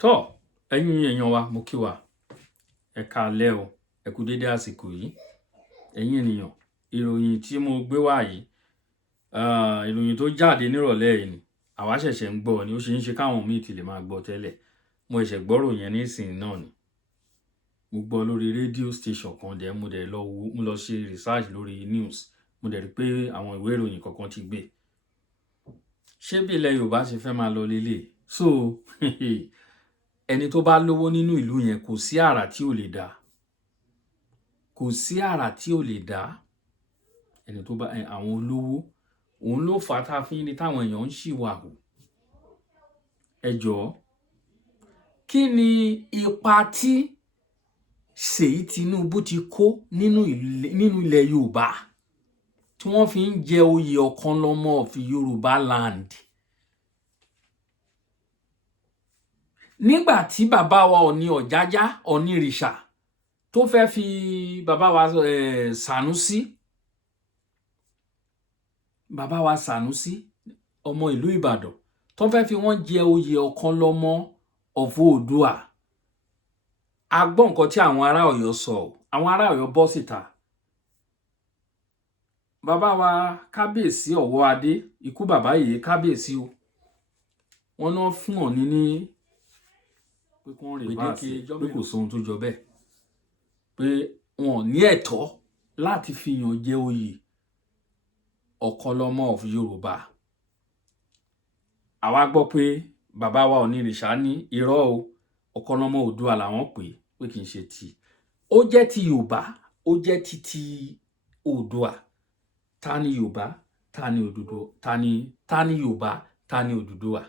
Tọ́ ẹ̀yin èèyàn wa mo kí wa ẹ káalẹ́ o ẹ kú dédé àsìkò yìí ẹ̀yin ènìyàn ìròyìn tí mo gbé wá yìí ìròyìn tó jáde nírọ̀lẹ́ yìí ni àwa ṣẹ̀ṣẹ̀ ń gbọ́ ni ó ṣe ń ṣe káwọn míì ti lè máa gbọ́ tẹ́lẹ̀ mo ṣẹ̀ṣẹ̀ gbọ́rọ̀ yẹn nísìnyí náà ni mo gbọ́ lórí rédíò station kan dẹ̀ mo lọ ṣe research lórí news mo dẹ̀ rí pé àwọn ìwé ìròyìn kọ̀ọ̀kan ti gbé ṣé bí ilẹ̀ Yorùbá ṣe fẹ́ máa lọ lélẹ̀ so ẹni tó bá lówó nínú ìlú yẹn kò sí àrà tí ò lè dá kò sí àrà tí ò lè dá ẹni tó bá àwọn olówó òun ló fà á tá a fi ń rí táwọn èèyàn ń ṣìwàhù ẹ jọ̀ọ́ kí ni ipa tí Ṣèyí Tinubu ti kó nínú ilẹ̀ Yorùbá tí wọ́n fi ń jẹ oyè Ọ̀kanlọ́mọ of Yorùbá land nígbà tí bàbá wa Ọọ̀ni Ọ̀jájá Ọ̀nìrìṣà tó fẹ́ fi bàbá wa Sànúsí ọmọ ìlú Ìbàdàn tó fẹ́ fi wọ́n jẹ oyè Ọ̀kanlọ́mọ of Oòduà a gbọ́ nǹkan tí àwọn ará Ọ̀yọ́ sọ àwọn ará Ọ̀yọ́ bọ́ síta bàbá wa kábíyèsí Ọ̀wọ́ Adé ikú bàbá yìí kábíyèsí o wọ́n náà fún Ọọ̀ni ní pé kí wọ́n rìn bá sí pé kò sóhun tó jọ bẹ́ẹ̀ pé wọn ò ní ẹ̀tọ́ láti fi yàn jẹ oyè Ọ̀kanlọ́mọ of Yorùbá àwa gbọ́ pé bàbá wa Ọ̀nìrìṣà ní irọ́ o Ọ̀kanlọ́mọ Oòduà làwọn pè kì í ṣe ti ó jẹ́ ti Yorùbá ó jẹ́ ti Oòduà ta ni Yorùbá ta ni Odùduwà ta ni Yorùbá ta ni Odùduwà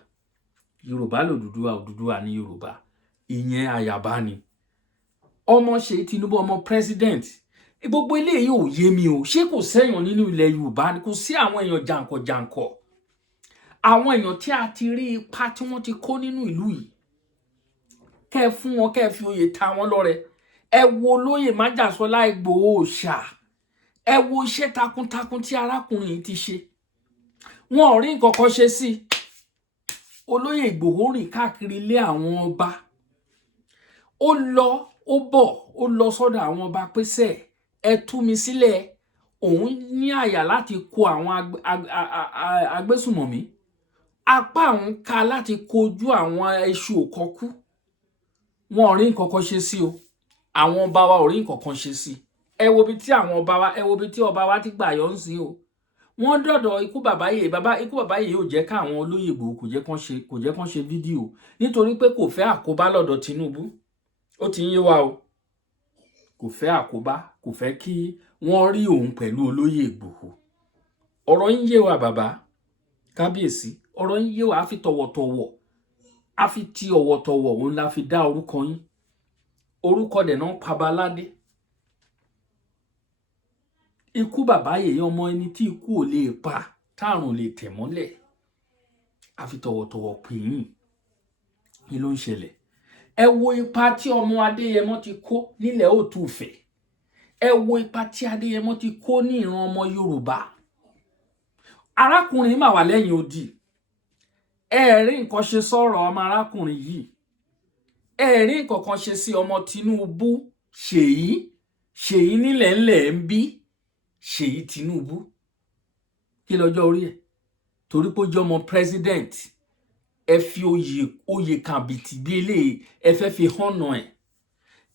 Yorùbá l'Odùduwà Odùduwà ni Yorùbá ìyẹn àyàbá ni ọmọ Ṣèyí Tinubu ọmọ president gbogbo eléyìí ò yé mi o ṣé kò sẹ́yàn nínú ilẹ̀ Yorùbá ni kò sí àwọn èèyàn jàǹkànjàǹkàn àwọn èèyàn tí a ti rí ipa tí wọ́n ti kó nínú ìlú yìí kẹ́ ẹ fún wọn kẹ́ ẹ fi oyè ta wọn lọ́rẹ ẹ wo olóyè Májàsọ́lá Ìgbòho Òòṣà ẹ wo iṣẹ́ takuntakun tí arákùnrin yìí ti ṣe wọn ò rí nǹkan kan ṣe sí olóyè Ìgbòho rìn káàkiri ilé àwọn ọba ó lọ ó bọ̀ ó lọ sọ́dọ̀ àwọn ọba pèsè ẹ tú mi sílẹ̀ òun ní àyà láti kó àwọn agbésùmọ̀mí apá òun ká láti kojú àwọn ẹṣu òkọkú wọn ò rí nǹkan kan ṣe sí o àwọn ọba wa ò rí nǹkan kan ṣe sí ẹ wo bí tí àwọn ọba wa ẹ wo bí tí ọba wa ti gbà yọ ń sìn o wọ́n dọ̀dọ̀ ikú bàbá yìí ò jẹ́ káwọn olóyè Ìgbòho kò jẹ́ kán ṣe fídíò nítorí pé kò fẹ́ àkóbá lọ́dọ̀ Tinubu ó ti ń yé wa o kò fẹ́ àkóbá kò fẹ́ kí wọ́n rí òun pẹ̀lú olóyè Ìgbòho ọ̀rọ̀ ń yé wa bàbá kábíyèsí ọ̀rọ̀ ń yé wa á fi tọ̀wọ̀tọ̀wọ̀ á fi ti ọ̀wọ̀tọ̀wọ̀ òun la fi dá orúkọ yín orúkọ dẹ̀ náà Pabaládé ikú bàbá yèyé ọmọ ẹni tí ikú ò lè pa tárùn lè tẹ̀ mọ́lẹ̀ á fi tọ̀wọ̀tọ̀wọ̀ pè yín kí ló ń ṣẹlẹ̀ ẹ wo ipa tí ọmọ Adéyẹmọ ti kó nílẹ̀ Òtùfẹ̀ ẹ wo ipa tí Adéyẹmọ ti kó ní ìran ọmọ Yorùbá arákùnrin mà wà lẹ́yìn odi ẹ rí nǹkan ṣe sọ̀rọ̀ ọmọ arákùnrin yìí ẹ rí nǹkan kan ṣe sí ọmọ Tinubu Ṣèyí nílẹ̀ ńlẹ̀ ń bí Ṣèyí Tinubu kí lọ́jọ́ orí ẹ̀ torí pé ó jẹ́ ọmọ president ẹ fi oyè kàbìtì bí eléyìí ẹ fẹ́ fi hànà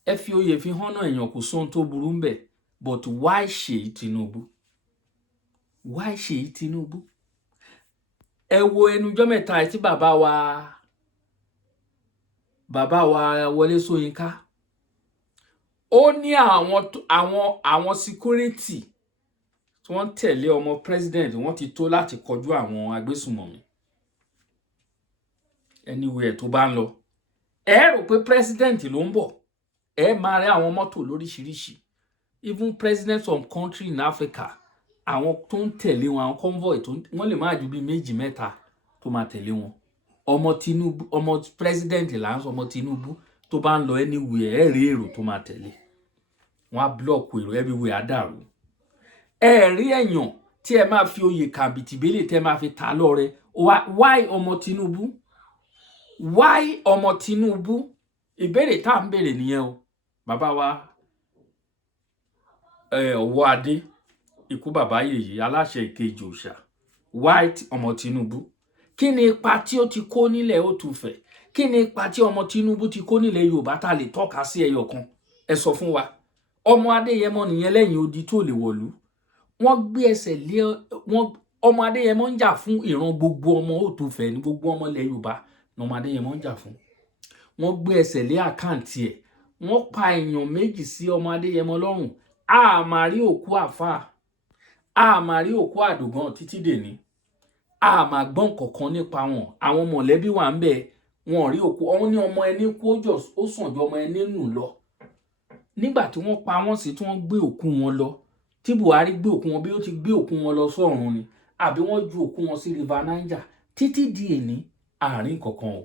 ẹ fi oyè fi hànà èèyàn kò sóhun tó burú ń bẹ̀ but why Ṣèyí Tinubu ẹ wo ẹnujọ́ mẹ́ta tí bàbá wa Wọlé Ṣóyínká ó ní àwọn security tí wọ́n tẹ̀lé ọmọ president wọ́n ti tó láti kọjú àwọn agbésùmọ̀mí anywhere tó bá ń lọ ẹ rò pé president ló ń bọ̀ ẹ máa rí àwọn mọ́tò lóríṣiríṣi even presidents of country in Africa àwọn tó ń tẹ̀lé wọn àwọn convoy wọ́n lè máa ju bí méjì mẹ́ta tó máa tẹ̀lé wọn ọmọ Tinubu ọmọ president là ń sọ ọmọ Tinubu tó bá ń lọ anywhere ẹ rí èrò tó máa tẹ̀lé wọn á block èrò everywhere á dàrú ẹ rí èèyàn tí ẹ máa fi oyè kàbìtìbélè tẹ máa fi ta lọ́rẹ why ọmọ Tinubu why ọmọ Tinubu ìbéèrè tá à ń béèrè nìyẹn o bàbá wa Ọwọ́adé ikú bàbá yèyí aláṣẹ ìkejì òòṣà why ọmọ Tinubu kí ni ipa tí ó ti kó nílẹ̀ Òtùfẹ̀ kí ni ipa tí ọmọ Tinubu ti kó nílẹ̀ Yorùbá tá lè tọ́ka sí ẹyọ kan ẹ sọ fún wa ọmọ Adéyẹmọ nìyẹn lẹ́yìn odi tó lè wọ̀lú wọ́n gbé ẹsẹ̀ lé ọmọ Adéyẹmọ ń jà fún ìran gbogbo ọmọ Òtùfẹ̀ ní gbogbo ọmọ ilẹ̀ Yorùbá ní ọmọ Adéyẹmọ ń jà fún wọ́n gbé ẹsẹ̀ lé àkáǹtì ẹ̀ wọ́n pa èèyàn méjì sí ọmọ Adéyẹmọ lọ́rùn a máa rí òkú àfáà a máa rí òkú àdògán títí dèní a máa gbọ́n kankan nípa wọn àwọn mọ̀lẹ́bí wà ń bẹ wọn rí òkú ọ̀hún ní ọmọ ẹni kú ó sàn ju ọmọ ẹni nù lọ nígbà tí wọ́n pa wọ́n sí tí wọ́n gbé òkú wọn lọ tí Buhari gbé òkú wọn bí ó ti gbé òkú wọn lọ sọ́run ni àbí wọ́n ju òkú wọn sí River Niger títí di èní àárín kankan o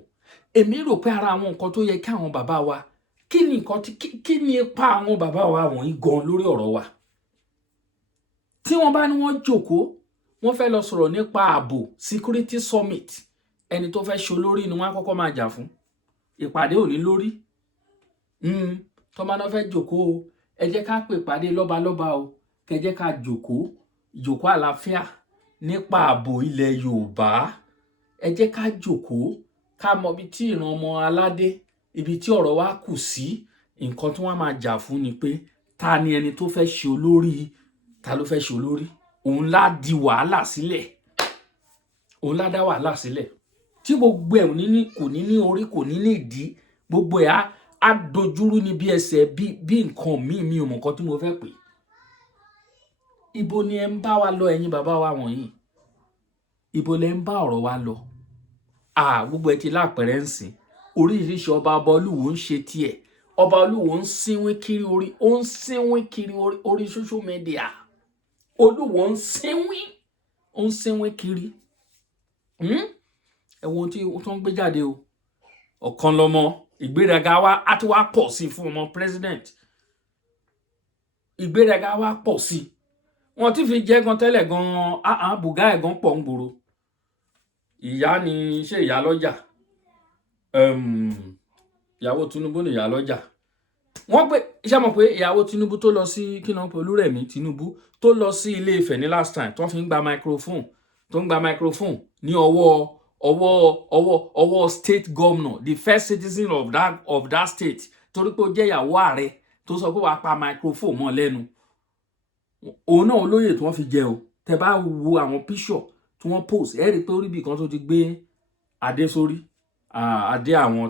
èmi rò pé ara àwọn nǹkan tó yẹ kí àwọn bàbá wa kí ni ipa àwọn bàbá wa wọ̀nyí gan lórí ọ̀rọ̀ wa tí wọ́n bá ní wọ́n jókòó wọ́n fẹ́ lọ sọ̀rọ̀ nípa ààbò security summit ẹni tó fẹ́ ṣe olórí ni wọ́n á kọ́kọ́ máa jà fún ìpàdé ò ní lórí tó bá náà fẹ́ jókòó ẹ jẹ́ ká pè ìpàdé lọ́balọ́ba o kẹ jẹ́ ká jókòó àlàáfíà nípa ààbò ilẹ̀ Yorùbá ẹ jẹ́ ká jókòó ká mọ ibi tí ìran ọmọ aládé ibi tí ọ̀rọ̀ wa kù sí nǹkan tí wọ́n máa jà fún ni pé ta ni ẹni tó fẹ́ ṣe olórí ta ló fẹ́ ṣe olórí òun lá di wàhálà sílẹ̀ òun lá dá wàhálà sílẹ̀ tí gbogbo ẹ̀ kò ní ní orí kò ní ní ìdí gbogbo ẹ̀ á dojúrú ní bí ẹsẹ̀ bí nǹkan mi ò mọ̀ nǹkan tí mo fẹ́ pè ibo ni ẹ ń bá wa lọ ẹ̀yin bàbá wa wọ̀nyí ibo lẹ ń bá ọ̀rọ̀ wa lọ gbogbo ẹ ti lápẹ̀rẹ̀ ń sìn oríṣiríṣi ọba Olúwo ń ṣe tiẹ̀ ọba Olúwo ń sínwín kiri orí social media Olúwo ń sínwín kiri ẹ̀wọ̀n tí ó tún gbé jáde o ọ̀kan lọ́mọ ìgbéraga wa á ti wá pọ̀ sí fún ọmọ president ìgbéraga wa pọ̀ sí wọn ti fi jẹ́ gan tẹ́lẹ̀ gan bùgá ẹ̀ gan pọ̀ ń gbòòrò ìyá ni ṣé ìyá lọ́jà ìyàwó Tinubu ni ìyá lọ́jà wọ́n gbé iṣẹ́ mọ̀ pé ìyàwó Tinubu tó lọ sí kí náà pé Olúrẹ̀mí Tinubu tó lọ sí Ilé Ifẹ̀ ní last time tó fi ń gba microphone ní ọwọ́ state governor the first citizen of that state torí pé ó jẹ́ ìyàwó ààrẹ tó sọ pé wàá pa microphone mọ́ lẹ́nu òun náà olóyè tí wọ́n fi jẹ o tẹ bá wo àwọn picture tí wọ́n post ẹ rí i pé orí ibì kan tó ti gbé adé sórí adé àwọn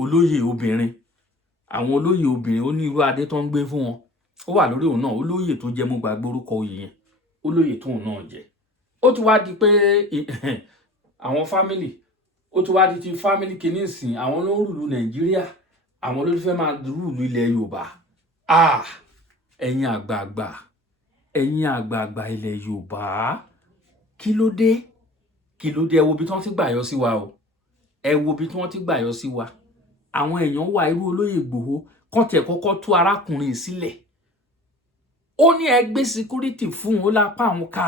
olóyè obìnrin ó ní irú adé tó ń gbé fún wọn ó wà lórí òun náà olóyè tó jẹ mo gbàgbé orúkọ oyè yẹn olóyè tóun náà jẹ ó ti wá di pé àwọn family ó ti wá di ti family kìíní ìsìn àwọn ló ń rùlù Nàìjíríà àwọn ló fẹ́ máa rùlù ilẹ̀ Yorùbá ẹ̀yin àgbààgbà ilẹ̀ Yorùbá kí ló dé ẹ wo bí tí wọ́n ti gbà yọ sí wa o ẹ wo bí tí wọ́n ti gbà yọ sí wa àwọn èèyàn wà irú olóyè Ìgbòho kàn tẹ̀ kọ́kọ́ tú arákùnrin sílẹ̀ ó ní ẹ gbé security fún òun lápá àwọn ká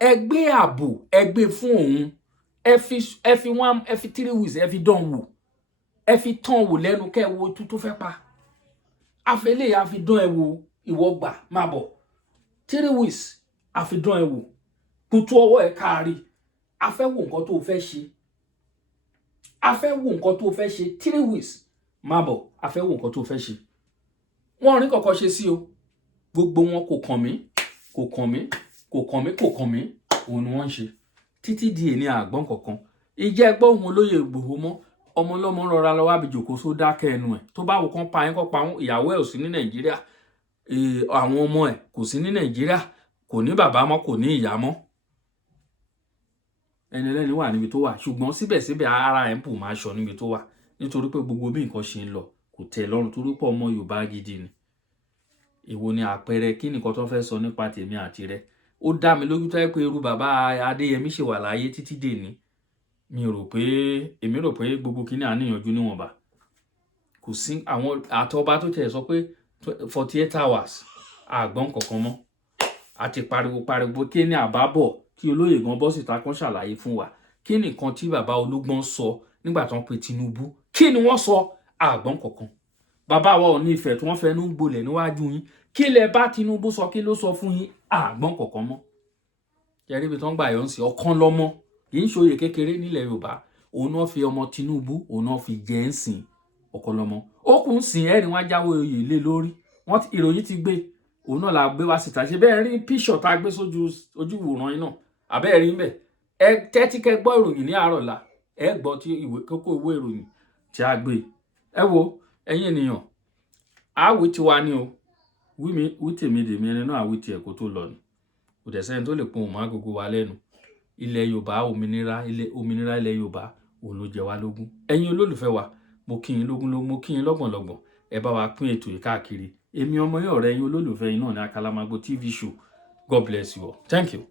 ẹ gbé ààbò ẹ gbé fún òun ẹ fi 3 weeks ẹ fi dán wò ẹ fi tán wò lẹ́nu kẹ́ ẹ wo tó fẹ́ pa àfẹlẹ́ àfi dán ẹ wò ìwọ gbà má bọ̀ 3 weeks àfi dán ẹ wò kùtù ọwọ́ ẹ káàrí a fẹ́ wo nǹkan tó fẹ́ ṣe 3 weeks má bọ̀ a fẹ́ wo nǹkan tó fẹ́ ṣe wọ́n rí kọ̀kọ́ ṣe sí o gbogbo wọn kò kàn mí òun ni wọ́n ń ṣe títí di èní àgbọ̀n kọ̀ọ̀kan ìjẹ́ ẹgbẹ́ òun olóyè Ìgbòho mọ́ ọmọ ọlọ́mọ rọra lọ́wọ́ àbíjòkó só dákẹ́ ẹnu ẹ̀ tó bá wò kán pa yín kọ́ pa ìyàwó ẹ̀ ò sí ní Nàìjíríà àwọn ọmọ ẹ̀ kò sí ní Nàìjíríà kò ní bàbá mọ́ kò ní ìyá mọ́ ẹni ẹlẹ́ni wà níbi tó wà ṣùgbọ́n síbẹ̀síbẹ̀ ara ẹ̀ ń pò máa ṣọ níbi tó wà nítorí pé gbogbo bí nǹkan ṣe ń lọ kò tẹ́ lọ́rùn torí pé ọmọ Yorùbá gidi ni èwo ni àpẹẹrẹ kí nìkan tó fẹ́ sọ nípa tèmi àti rẹ ó dá mi lójú tó yẹ pé irú bàbá Adéyẹmí ṣe wà láyé títí dèní èmi rò pé gbogbo kíní àníyànjú níwọ̀nba kò sí àwọn àtọba tó tẹ̀ sọ pé 48 hours àgbọ̀n kankan mọ́ àti pariwo kí ní àbábọ̀ kí olóyè gan bọ́ síta kan ṣàlàyé fún wa kí nìkan tí bàbá Olúgbọ́n sọ nígbà tó ń pe Tinubu, kí ni wọ́n sọ? Àgbọ́n kankan. Bàbá wa Ọọ̀ni Ifẹ̀ tí wọ́n fẹnu gbolẹ̀ níwájú yín, kí lẹ bá Tinubu sọ, kí ló sọ fún yín? Àgbọ́n kankan mọ́. Kẹrí ibi tó ń gbà yọ ń sí ọ̀kan lọ́mọ, kì í ṣòye kékeré nílẹ̀ Yorùbá. Òun náà fi ọmọ Tinubu, òun náà fi jẹ́ ń sìn ọ̀kan lọ́mọ. Ó kù ń sìn ẹ̀rí wọn jáwé oyè lé lórí. Ìròyìn ti gbé, òun náà la gbé wá síta. Ṣé bẹ́ẹ̀ rí píṣọ̀ tá a gbé sójú ìwòran yín náà? Àbẹ́ rí ń bẹ̀. Ẹ tẹ́tí kẹ́ gbọ́ ìròyìn ní àárọ̀ la. Ẹ gbọ́ tí kókó ìwé ìròyìn tí a gbé. Ẹ wo ẹ̀yin ènìyàn, àwí ti wá ní o. Wí tèmi dèmi ẹni náà àwí tiẹ̀ kó tó lọ ni. Kò dẹ̀ sẹ́ni tó lè pohùn mọ́ agogo wa lẹ́nu. Ilẹ̀ Yorùbá òmìnira ilẹ̀ Yorùbá òun ló jẹ wá lógún. Ẹ̀yin olólùfẹ́ wa, mo kí yín lógún lógún, mo kí yín lọ́gbọ̀nlọ́gbọ̀n. Ẹ bá wa pín ètò yìí káàkiri. Èmi ọmọ yín ọ̀rẹ́ yín olólùfẹ́ yín náà ní Akalamago TV show. God bless you all. Thank you.